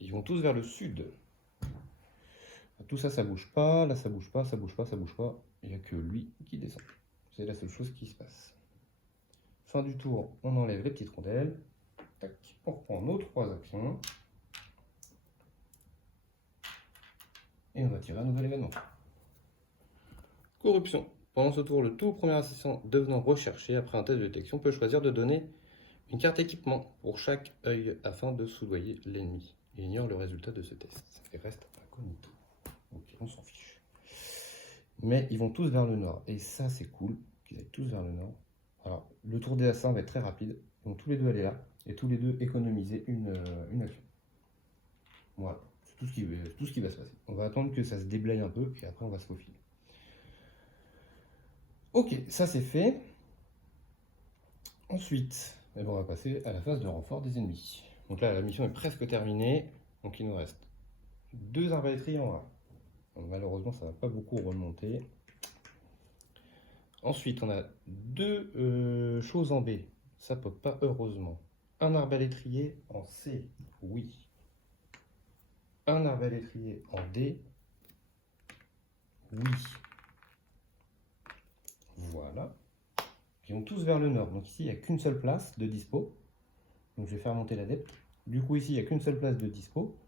Ils vont tous vers le sud. Tout ça, ça bouge pas. Là, ça bouge pas, ça bouge pas, ça bouge pas. Il n'y a que lui qui descend. C'est la seule chose qui se passe. Fin du tour, on enlève les petites rondelles. Tac, on reprend nos 3 actions. Et on va tirer un nouvel événement. Corruption. Pendant ce tour, le tout premier assistant devenant recherché après un test de détection peut choisir de donner une carte équipement pour chaque œil afin de soudoyer l'ennemi. Il ignore le résultat de ce test. Et reste incognito. Ok, on s'en fiche. Mais ils vont tous vers le nord. Et ça, c'est cool qu'ils aillent tous vers le nord. Alors, le tour des assassins va être très rapide. Donc, tous les deux aller là. Et tous les deux économiser une action. Voilà. C'est tout ce qui va se passer. On va attendre que ça se déblaye un peu. Et après, on va se faufiler. Ok, ça c'est fait. Ensuite, eh ben, on va passer à la phase de renfort des ennemis. Donc là, la mission est presque terminée. Donc il nous reste 2 arbalétriers en A. Donc, malheureusement, ça ne va pas beaucoup remonter. Ensuite, on a 2 choses en B. Ça pop pas, heureusement. Un arbalétrier en C, oui. Un arbalétrier en D, oui. Voilà. Ils vont tous vers le nord. Donc ici, il n'y a qu'une seule place de dispo. Donc je vais faire monter l'adepte. Du coup, ici, il n'y a qu'une seule place de dispo.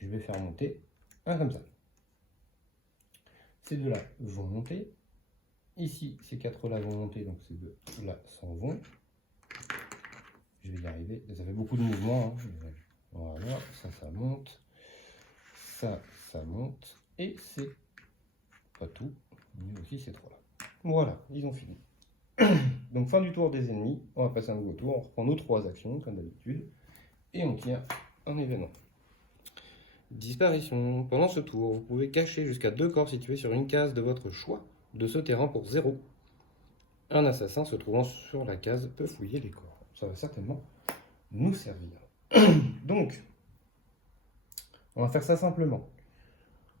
Je vais faire monter un comme ça. Ces deux-là vont monter. Ici, ces 4-là vont monter, donc ces deux-là s'en vont. Je vais y arriver. Ça fait beaucoup de mouvements. Hein. Voilà, ça monte. Ça monte. Et c'est pas tout, mais aussi ces trois-là. Voilà, ils ont fini. Donc fin du tour des ennemis, on va passer un nouveau tour, on reprend nos 3 actions comme d'habitude, et on tient un événement. Disparition. Pendant ce tour, vous pouvez cacher jusqu'à 2 corps situés sur une case de votre choix de ce terrain pour 0. Un assassin se trouvant sur la case peut fouiller les corps. Ça va certainement nous servir. Donc, on va faire ça simplement.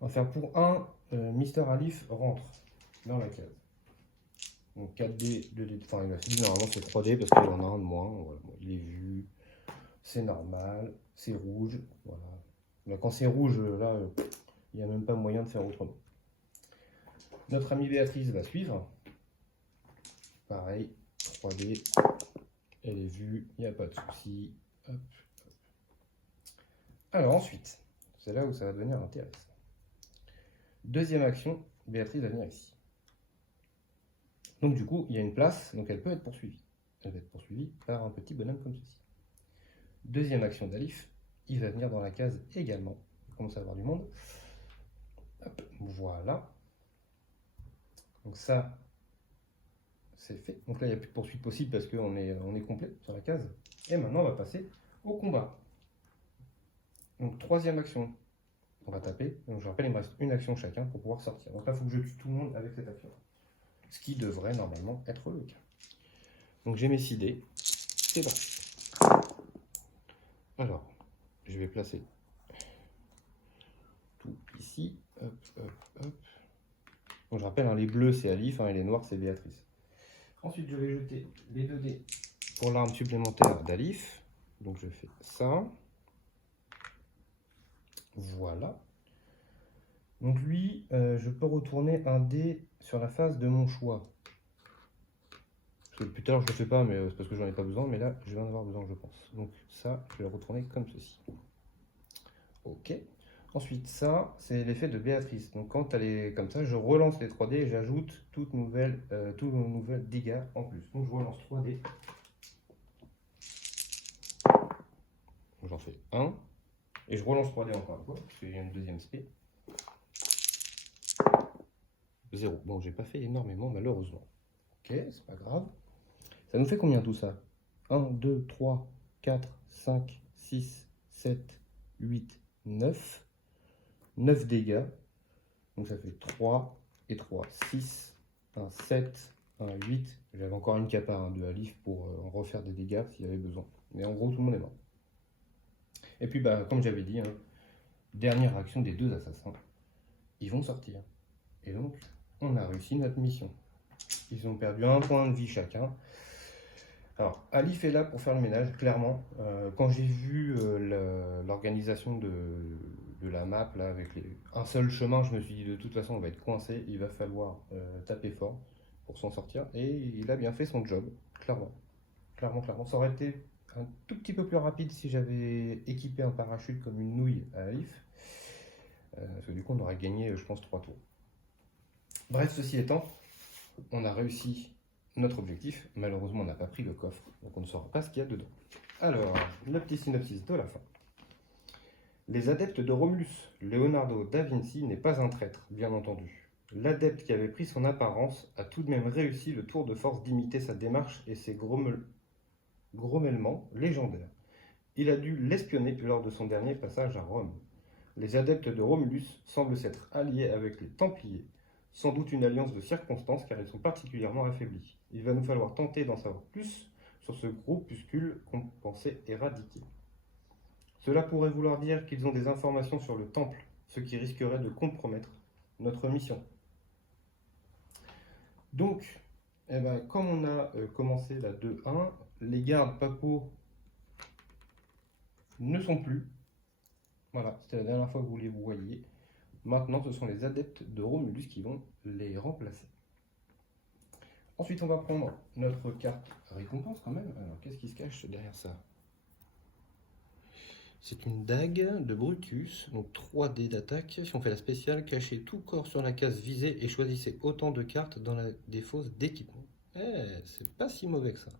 On va faire pour un, Mister Alif rentre dans la case. Donc 4D, 2D, enfin il a fini, normalement c'est 3D parce qu'il y en a un de moins. Voilà. Il est vu, c'est normal, c'est rouge. Voilà. Mais quand c'est rouge, là, il n'y a même pas moyen de faire autrement. Notre amie Béatrice va suivre. Pareil, 3D, elle est vue, il n'y a pas de souci. Hop, hop. Alors ensuite, c'est là où ça va devenir intéressant. Deuxième action, Béatrice va venir ici. Donc du coup, il y a une place, donc elle peut être poursuivie. Elle va être poursuivie par un petit bonhomme comme ceci. Deuxième action d'Alif, il va venir dans la case également. On commence à avoir du monde. Hop, voilà. Donc ça, c'est fait. Donc là, il n'y a plus de poursuite possible parce qu'on est complet sur la case. Et maintenant, on va passer au combat. Donc troisième action, on va taper. Donc je rappelle, il me reste une action chacun pour pouvoir sortir. Donc là, il faut que je tue tout le monde avec cette action. Ce qui devrait normalement être le cas. Donc j'ai mes 6 dés. C'est bon. Alors, je vais placer tout ici. Hop, hop, hop. Donc je rappelle, hein, les bleus c'est Alif et les noirs c'est Béatrice. Ensuite, je vais jeter les 2 dés pour l'arme supplémentaire d'Alif. Donc je fais ça. Voilà. Donc lui, je peux retourner un dé sur la face de mon choix. Parce que plus tard je ne le fais pas, mais c'est parce que j'en ai pas besoin. Mais là, je vais en avoir besoin, je pense. Donc ça, je vais le retourner comme ceci. Ok. Ensuite, ça, c'est l'effet de Béatrice. Donc quand elle est comme ça, je relance les 3 dés et j'ajoute tous nouvelles dégâts en plus. Donc je relance 3 dés. J'en fais 1. Et je relance 3 dés encore une fois, parce qu'il y a une deuxième spé. 0. Bon, j'ai pas fait énormément, malheureusement. Ok, c'est pas grave. Ça nous fait combien tout ça? 1, 2, 3, 4, 5, 6, 7, 8, 9. 9 dégâts. Donc ça fait 3 et 3, 6, 1, 7, 1, 8. J'avais encore une capa de Alif pour en refaire des dégâts s'il y avait besoin. Mais en gros, tout le monde est mort. Et puis, bah, comme j'avais dit, hein, dernière action des 2 assassins. Ils vont sortir. Et donc, on a réussi notre mission. Ils ont perdu 1 point de vie chacun. Alors, Alif est là pour faire le ménage, clairement. Quand j'ai vu l'organisation de la map, là, avec un seul chemin, je me suis dit de toute façon, on va être coincé. Il va falloir taper fort pour s'en sortir. Et il a bien fait son job, clairement. Clairement. Ça aurait été un tout petit peu plus rapide si j'avais équipé un parachute comme une nouille à Alif. Parce que du coup, on aurait gagné, je pense, 3 tours. Bref, ceci étant, on a réussi notre objectif. Malheureusement, on n'a pas pris le coffre, donc on ne saura pas ce qu'il y a dedans. Alors, le petit synopsis de la fin. Les adeptes de Romulus, Leonardo da Vinci n'est pas un traître, bien entendu. L'adepte qui avait pris son apparence a tout de même réussi le tour de force d'imiter sa démarche et ses grommellements légendaires. Il a dû l'espionner lors de son dernier passage à Rome. Les adeptes de Romulus semblent s'être alliés avec les Templiers, sans doute une alliance de circonstances car ils sont particulièrement affaiblis. Il va nous falloir tenter d'en savoir plus sur ce groupuscule qu'on pensait éradiquer. Cela pourrait vouloir dire qu'ils ont des informations sur le temple, ce qui risquerait de compromettre notre mission. Donc, comme on a commencé la 2-1, les gardes papaux ne sont plus. Voilà, c'était la dernière fois que vous les voyiez. Maintenant, ce sont les adeptes de Romulus qui vont les remplacer. Ensuite, on va prendre notre carte récompense quand même. Alors, qu'est-ce qui se cache derrière ça? C'est une dague de Brutus, donc 3 dés d'attaque. Si on fait la spéciale, cachez tout corps sur la case visée et choisissez autant de cartes dans la défausse d'équipement. C'est pas si mauvais que ça.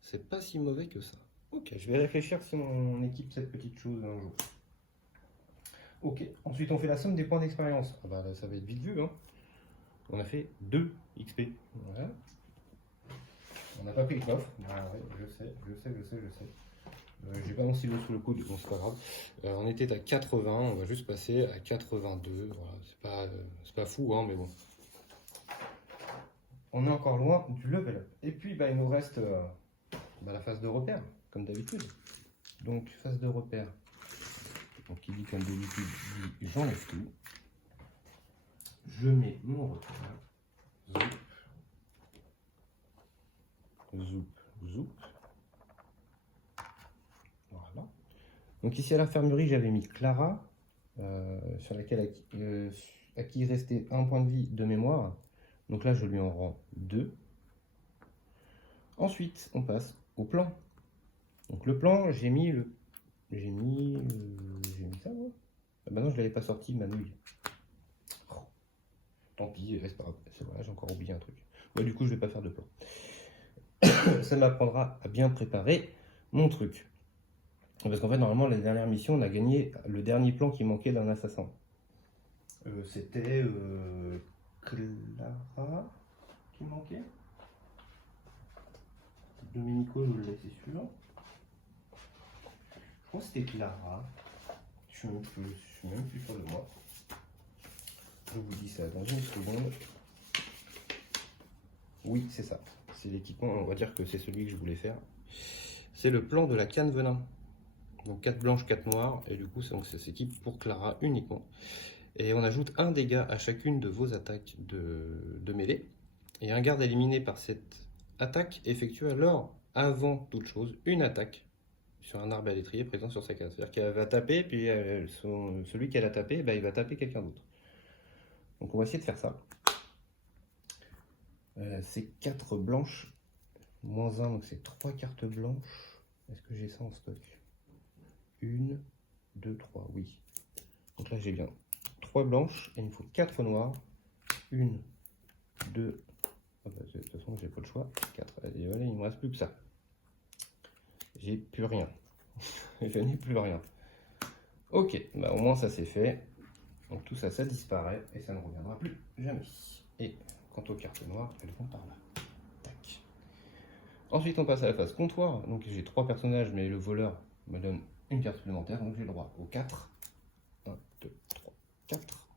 C'est pas si mauvais que ça. Ok, je vais réfléchir si on équipe cette petite chose un jour. Ok, ensuite on fait la somme des points d'expérience. Ah bah là, ça va être vite vu, hein. On a fait 2 XP. Voilà. On n'a pas pris le coffre. Ah ouais, je sais. J'ai pas mon stylo sous le coude, bon c'est pas grave. On était à 80, on va juste passer à 82. Voilà, c'est pas fou, hein, mais bon. On est encore loin du level up. Et puis il nous reste la phase de repère, comme d'habitude. Donc phase de repère. Donc qui dit comme d'habitude, dit j'enlève tout. Je mets mon repère. Zoup, zoup. Voilà. Donc ici à l'infirmerie, j'avais mis Clara, sur laquelle à qui il restait 1 point de vie de mémoire. Donc là, je lui en rends 2. Ensuite, on passe au plan. Donc le plan, j'ai mis ça, ouais. Ah bah non, je ne l'avais pas sorti, ma nouille. Oh, tant pis, c'est pas grave. Voilà, j'ai encore oublié un truc. Bah, du coup, je ne vais pas faire de plan. Ça m'apprendra à bien préparer mon truc. Parce qu'en fait, normalement, la dernière mission, on a gagné le dernier plan qui manquait d'un assassin. C'était Clara qui manquait. Domenico, je l'ai, c'est sûr. Je crois que c'était Clara. Je suis même plus sûr de moi. Je vous dis ça dans une seconde. Oui, c'est ça. C'est l'équipement, on va dire que c'est celui que je voulais faire. C'est le plan de la canne venin. Donc 4 blanches, 4 noires. Et du coup, ça s'équipe pour Clara uniquement. Et on ajoute 1 dégât à chacune de vos attaques de mêlée. Et un garde éliminé par cette attaque effectue alors, avant toute chose, une attaque sur un arbre à l'étrier présent sur sa case. C'est-à-dire qu'elle va taper, puis celui qu'elle a tapé, il va taper quelqu'un d'autre. Donc on va essayer de faire ça. C'est 4 blanches, moins 1, donc c'est 3 cartes blanches. Est-ce que j'ai ça en stock? 1, 2, 3, oui. Donc là j'ai bien 3 blanches, et il me faut 4 noires. 1, 2, de toute façon j'ai pas le choix. 4, allez, voilà, il ne me reste plus que ça. J'ai plus rien. Je n'ai plus rien. Ok, au moins ça c'est fait. Donc tout ça, ça disparaît et ça ne reviendra plus jamais. Et quant aux cartes noires, elles vont par là. Tac. Ensuite, on passe à la phase comptoir. Donc j'ai 3 personnages, mais le voleur me donne une carte supplémentaire. Donc j'ai le droit aux 4. 1, 2, 3, 4.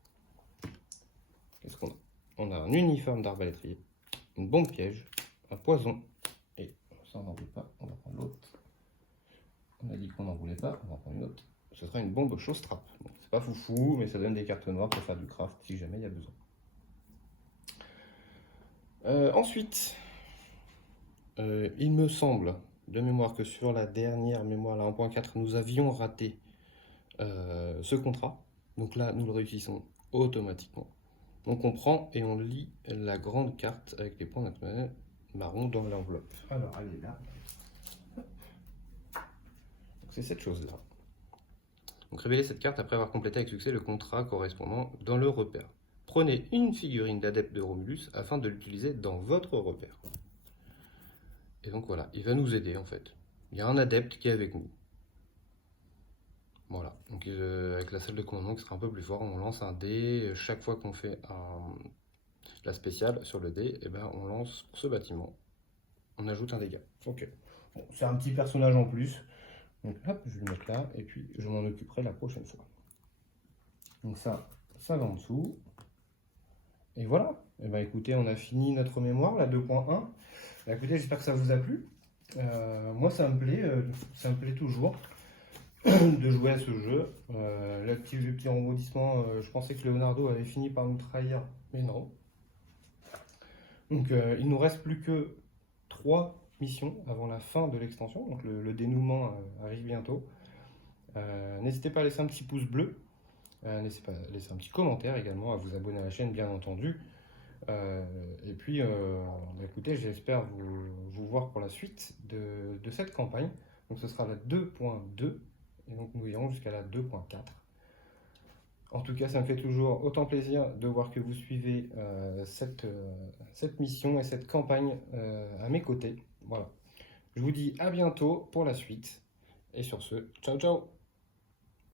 Qu'est-ce qu'on a? On a un uniforme d'arbalétrier, une bombe piège, un poison. Et ça, on n'en veut pas. On va prendre l'autre. On a dit qu'on n'en voulait pas. On va prendre une autre. Ce sera une bombe chausse-trappe. Bon, c'est pas foufou, mais ça donne des cartes noires pour faire du craft si jamais il y a besoin. Ensuite, il me semble de mémoire que sur la dernière mémoire, la 1.4, nous avions raté ce contrat. Donc là, nous le réussissons automatiquement. Donc on prend et on lit la grande carte avec les points naturels marron dans l'enveloppe. Alors, elle est là. C'est cette chose-là. Donc révélez cette carte après avoir complété avec succès le contrat correspondant dans le repère. Prenez une figurine d'adepte de Romulus afin de l'utiliser dans votre repère. Et donc voilà, il va nous aider en fait. Il y a un adepte qui est avec nous. Voilà, donc avec la salle de commandement qui sera un peu plus fort, on lance un dé. Chaque fois qu'on fait la spéciale sur le dé, on lance pour ce bâtiment. On ajoute un dégât. Ok. Bon, c'est un petit personnage en plus. Donc hop, je vais le mettre là, et puis je m'en occuperai la prochaine fois. Donc ça va en dessous. Et voilà. Et écoutez, on a fini notre mémoire, la 2.1. Écoutez, j'espère que ça vous a plu. Moi, ça me plaît toujours de jouer à ce jeu. Le petit rebondissement, je pensais que Leonardo avait fini par nous trahir, mais non. Donc, il nous reste plus que 3 missions avant la fin de l'extension. Donc, le dénouement arrive bientôt. N'hésitez pas à laisser un petit pouce bleu. N'hésitez pas à laisser un petit commentaire également, à vous abonner à la chaîne, bien entendu. Et puis, écoutez, j'espère vous voir pour la suite de cette campagne. Donc, ce sera la 2.2. Et donc, nous irons jusqu'à la 2.4. En tout cas, ça me fait toujours autant plaisir de voir que vous suivez cette mission et cette campagne à mes côtés. Voilà. Je vous dis à bientôt pour la suite. Et sur ce, ciao ciao!